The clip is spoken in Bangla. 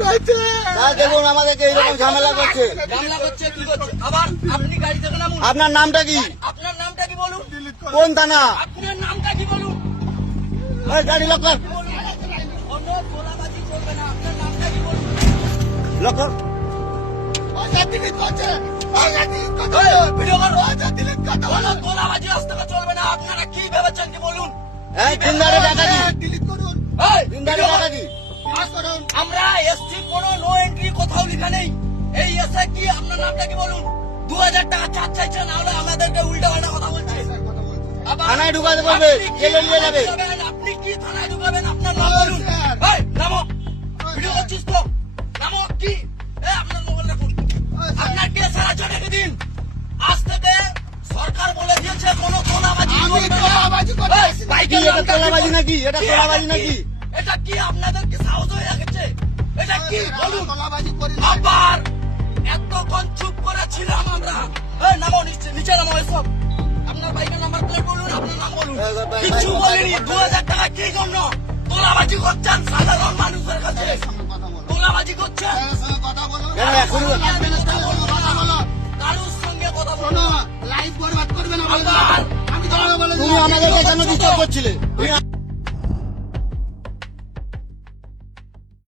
দেখুন আমাদেরকে এইরকম ঝামেলা করছে। কি করছে? আবার আপনি গাড়ি থেকে নামুন। আপনার নামটা কি? আপনার নামটা কি বলুন? কোন থানা? আপনার নামটা কি বলুন? এই গাড়ি লক কর, অন্য তোলাবাজি চলবে না। আপনার নামটা কি বলুন? লক কর। ভিডিও করো। অন্য তোলাবাজি আজ থেকে চলবে না। আপনারা কি ভেবেছেন কি বলুন? এই দিনদারে ডাকাতি, এই, দিনদারে ডাকাতি। আমরা এসছি কোনো নো এন্ট্রি কোথাও লেখা নেই। এই এসে কি আপনার নামটা কি বলুন? 2000 টাকা চার্জ চাইছে, না হলে আমাদেরকে উল্টা পাল্টা কথা বলছে। আবার থানায় ঢুকাতে বলবে, আপনি কি জেলে নিয়ে যাবে। আপনি কি থানায় ঢুকাবেন? আপনার নাম বলুন। এই, নামো। ভিডিও করছিস তো? নামো। কি আপনার মোবাইল রাখুন। আপনার কেসের আছে রেখে দিন। আজ থেকে সরকার বলে দিয়েছে কোনো তোলাবাজি চলবে না। এই, কি বাইকের এটা নামটা কি তোলাবাজি বলুন? নাকি? এটা কি তোলাবাজি এটা কি? নাকি? এটা কি আপনাদেরকে সাহস হয়ে রেখেছে? এটা কি বলুন? আবার এতক্ষণ চুপ করে ছিলাম আমরা। এই নামো, নিচে নামো। এসব আপনার বাইকের নাম্বার প্লেট বলুন, আপনার নাম বলুন। কিচ্ছু বলিনি। 2000 টাকা কি জন্য তোলাবাজি করছেন? সাধারণ মানুষের কাছে তোলাবাজি করছেন। কেন এখন কারোর সঙ্গে কথা বলো। লাইভ বরবাদ করবে না। আবার আমি তোমাকে বলে তুমি আমাদেরকে কেন ডিস্টার্ব করছিলে?